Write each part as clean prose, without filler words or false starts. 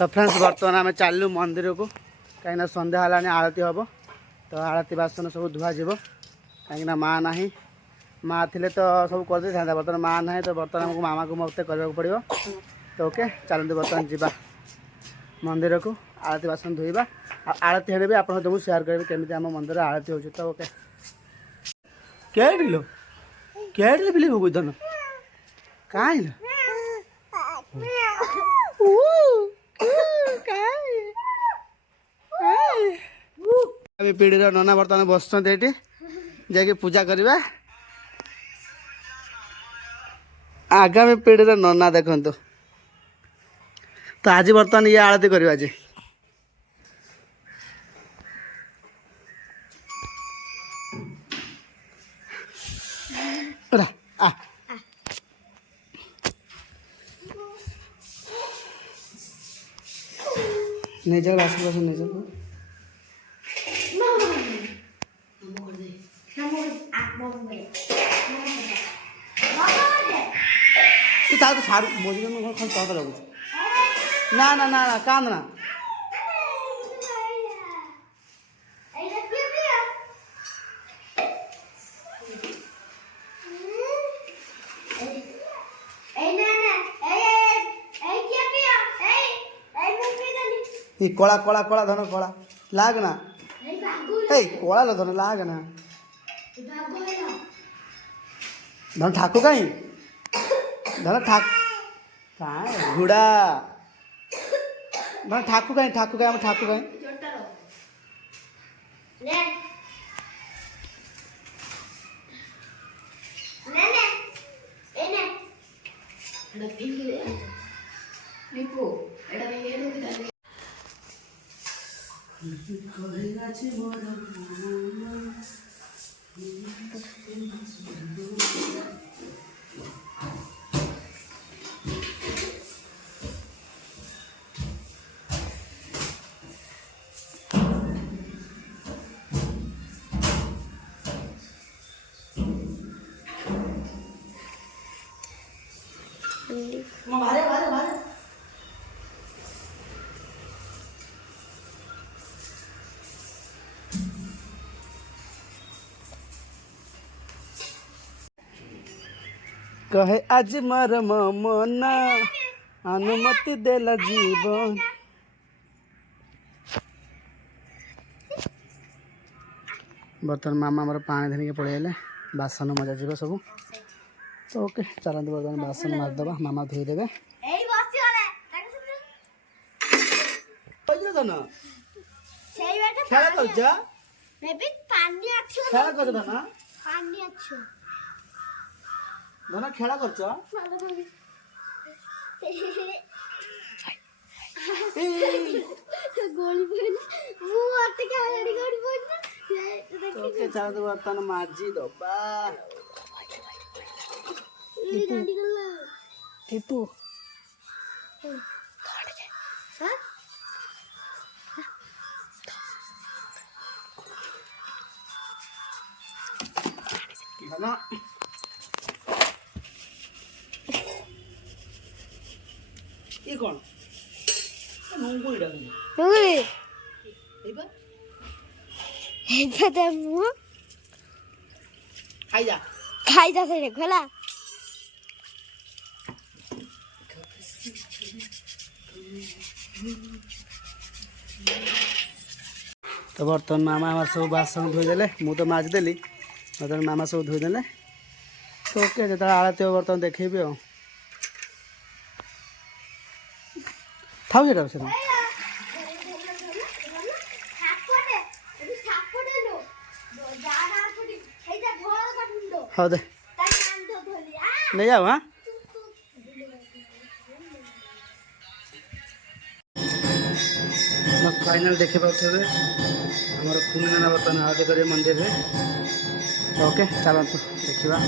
तो फ्रेंड्स बर्तमान आम चलू मंदिर को कहीं सन्ध्या है आरती हम तो आरती बासन सब धुआ जीव कहीं माँ ना माँ थे तो सब कर दे था बर्तमान माँ ना तो बर्तमान आमको मामा को मत करने पड़ो तो ओके चलते बर्तमान जावा मंदिर को आरती बासन धोइबा आरती हेले भी आप सेयार करेंगे केमी आम मंदिर आरती हो तो ओके केलो केड़े बिल भोगन कहीं पीढ़ी नना बर्तमान बस जा पूजा करवा आगामी पीढ़ी नना देखु तो आज बर्तमान ये आरती करवा आज आ नहीं जाओ आशीर्वाद नहीं जाओ तू ता तो छाड़ मोजी में खाली चाहता लगुच ना ना ना ना कांद ना ये कोला कोला कोला धनो कोला लाग ना ए कोला लो धनो लाग ना धन ठाकू कहीं धन ठाक कहाँ घुड़ा धन ठाकू कहीं हम ठाकू कहीं भारे भारे भारे कहे आज मर मना अनुमति देला जीवन बर्तमान मामा हमारे पानी धरिके पड़े बासन मजा जीव सब तो ओके चलते बर्तमान बासन मारिदेवा मामा धोईदेवे धना खेला कर बर्तमान माझी दबा टीपू धना ये कौन नंगो इडा नंगो एबा एबा दे मु खाई जा से खोला तो बर्तमान मामा हमारे सब बासन धोईदे मु तो माझदेली बर्तमान मामा सब धोईदे तो ओके जो आरती हो बर्तमान देखेबी आ थाउ जेटा से हाँ दे नहीं जाओ हाँ फाइनल देखे पारे आमर कुनी नाना बर्तमान आरती करेंगे मंदिर में ओके चलते देखा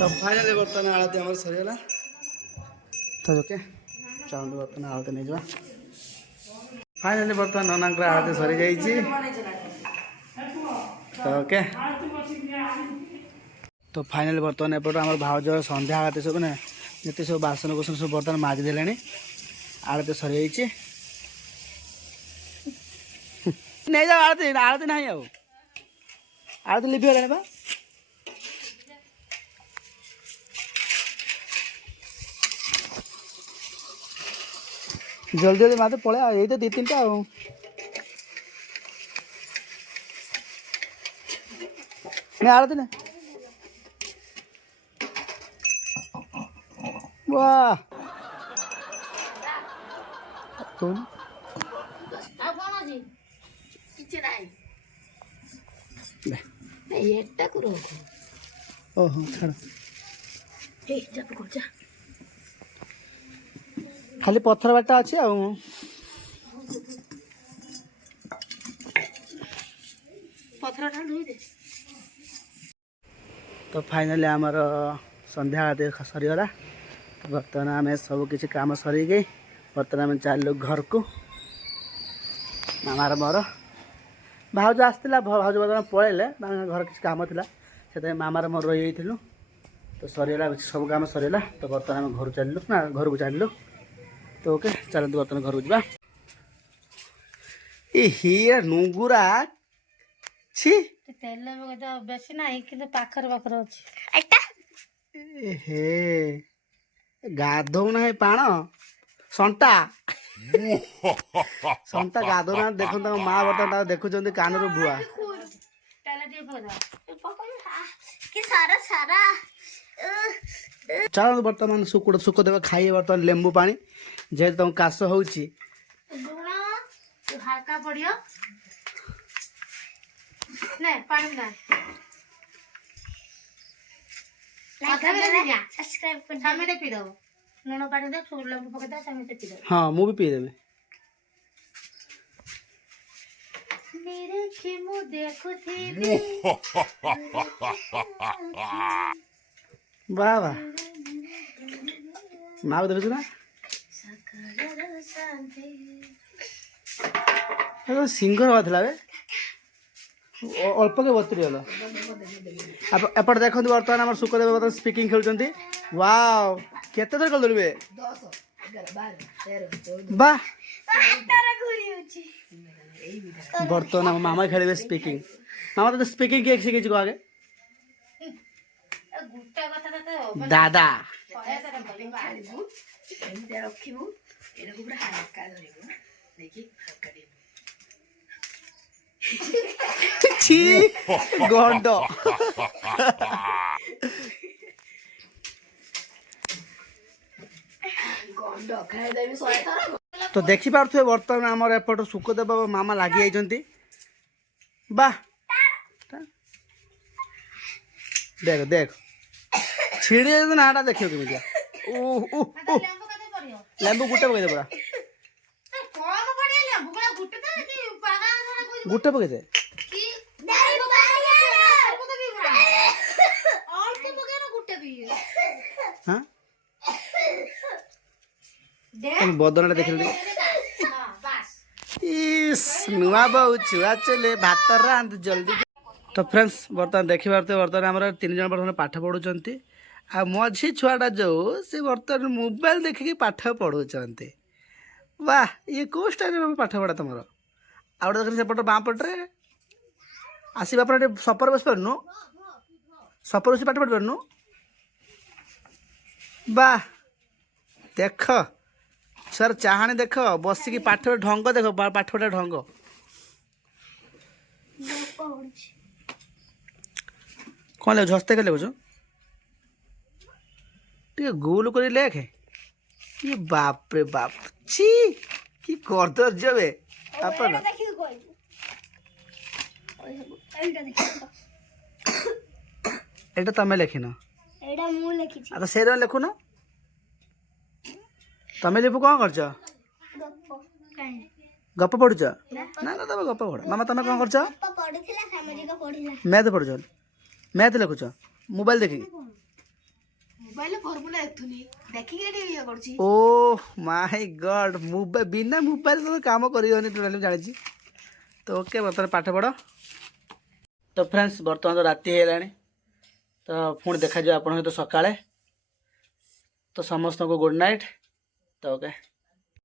तो फाइनाली बर्तमान आलती आम सरीगला तो ओके चलते बर्तमान आलती नहीं जा फाइनाली बर्तमान ननांकर आलती सरी जाइए तो ओके तो फाइनाली बर्तमान एपटे आम भाज सन्ध्या आलती सब ना जिते सब बासन कुसन सब बर्तमान माजिदे आलती सरी जाइए नहीं जाओ आलती आलती ना आलती लिपि गलानी बा जल्दी जल्दी माते पड़े यही तो 2-3टा नहीं आलती ना वाह तुम ओहो छाड़ खाली पत्थर बाटा अच्छे तो फाइनली आमर संध्या आरती सरीगला बर्तमान आम सब किसी काम सरी गई बर्तमान आम चलू घर को मामार मोर भाज आसला भाज बर्तमान पलैले घर किसी काम था से मामार मोर रही तो सरीगला सब काम सरीगला तो बर्तमान आम घर चलू ना घर को चलू तो ओके चलते बर्तमान घर को जा नुगुरा छी तेल बेसी ना कि पाखर पाखर अच्छे हे गाधौ ना पाण संटा संटा गाधौ ना देख माँ बर्तमान देखुं कान भुआ चलो बर्तमान सुख देव खाइए बर्तमान लेंबू पानी जेहेतु तुम काश हो हल्का पड़ियो ने पानी ना सब्सक्राइब कर सामने पी दो लूण पानी दे फूल लेंबू पके दे सामने पी दो हाँ मु भी पी देबे मेरे खिमु देखो थी वाह वाह माँ को देखु ना सिंगर हवा था अल्प के बतुरी गल एपट देखते बर्तमान आम सुखदेव बर्तमान स्पीकिंग खेलुंट वाव केते थर कल धरवे वाह बर्तमान आम मामा खेल स्पीकिंग मामा तो स्पीकिंग किए शिखी को आगे दादा छी गंड तो देखी पारे बर्तमान आमर एपट सुखदेव मामा लगी जाइए वाह देख देख छिड़ी नाटा देखियो केमिया लेंबू गुटे पकई दे पूरा गुटे पकई दे हाँ बदन देख नुआ बहु छुआ चले भात रांध जल्दी तो फ्रेंड्स बर्तमान देखिए बर्तमान आम 3 जन बर्तमान पाठ पढ़ुंट आ मझी छुआटा जो से बर्तमान मोबाइल देखिकी पाठ पढ़ुंट वाह ये कौ स्टाइल पाठ पढ़ा तुम आउ देख सेपट बाँ पटे आसवा पर सपर बस पारनु सपर बस पाठ पढ़ी पारनु वाह देख सर चाहाणी देख बसिकी पाठ ढंग देख पाठ पढ़ा ढंग कौन ले झस्ते के लेबुछ टे गोल कर लेखे ये बाप रे बाप छी की करदर जबे अपन एटा तमे लेखिन एटा मु लिखि छी आ तो सेरा लेखुन तमे लिपु कोन करछ गप पढुछ ना ना तमे गप पढ मामा तमे कोन करछ गप पढुथिला सामाजिक पढिला मैथ पढुछ मैथ लेखुछ मोबाइल देखि ମୋବାଇଲ ଫର୍ମୁଲା ଦେଖୁନି ଦେଖିକି ଏଠି ଇଏ କରୁଛି। ଓ ମାଇ ଗଡ୍ ମୋବାଇଲ ବିନା ମୋବାଇଲ ତ କାମ କରିବନି ଟୋଟାଲି ମୁଁ ଜାଣିଛି। ତ ଓକେ ବର୍ତ୍ତମାନ ପାଠ ପଢ଼। ତ ଫ୍ରେଣ୍ଡସ୍ ବର୍ତ୍ତମାନ ତ ରାତି ହେଇଗଲାଣି। ତ ପୁଣି ଦେଖାଯିବ ଆପଣଙ୍କ ସହିତ ସକାଳେ। ତ ସମସ୍ତଙ୍କୁ ଗୁଡ୍ ନାଇଟ୍। ତ ଓକେ।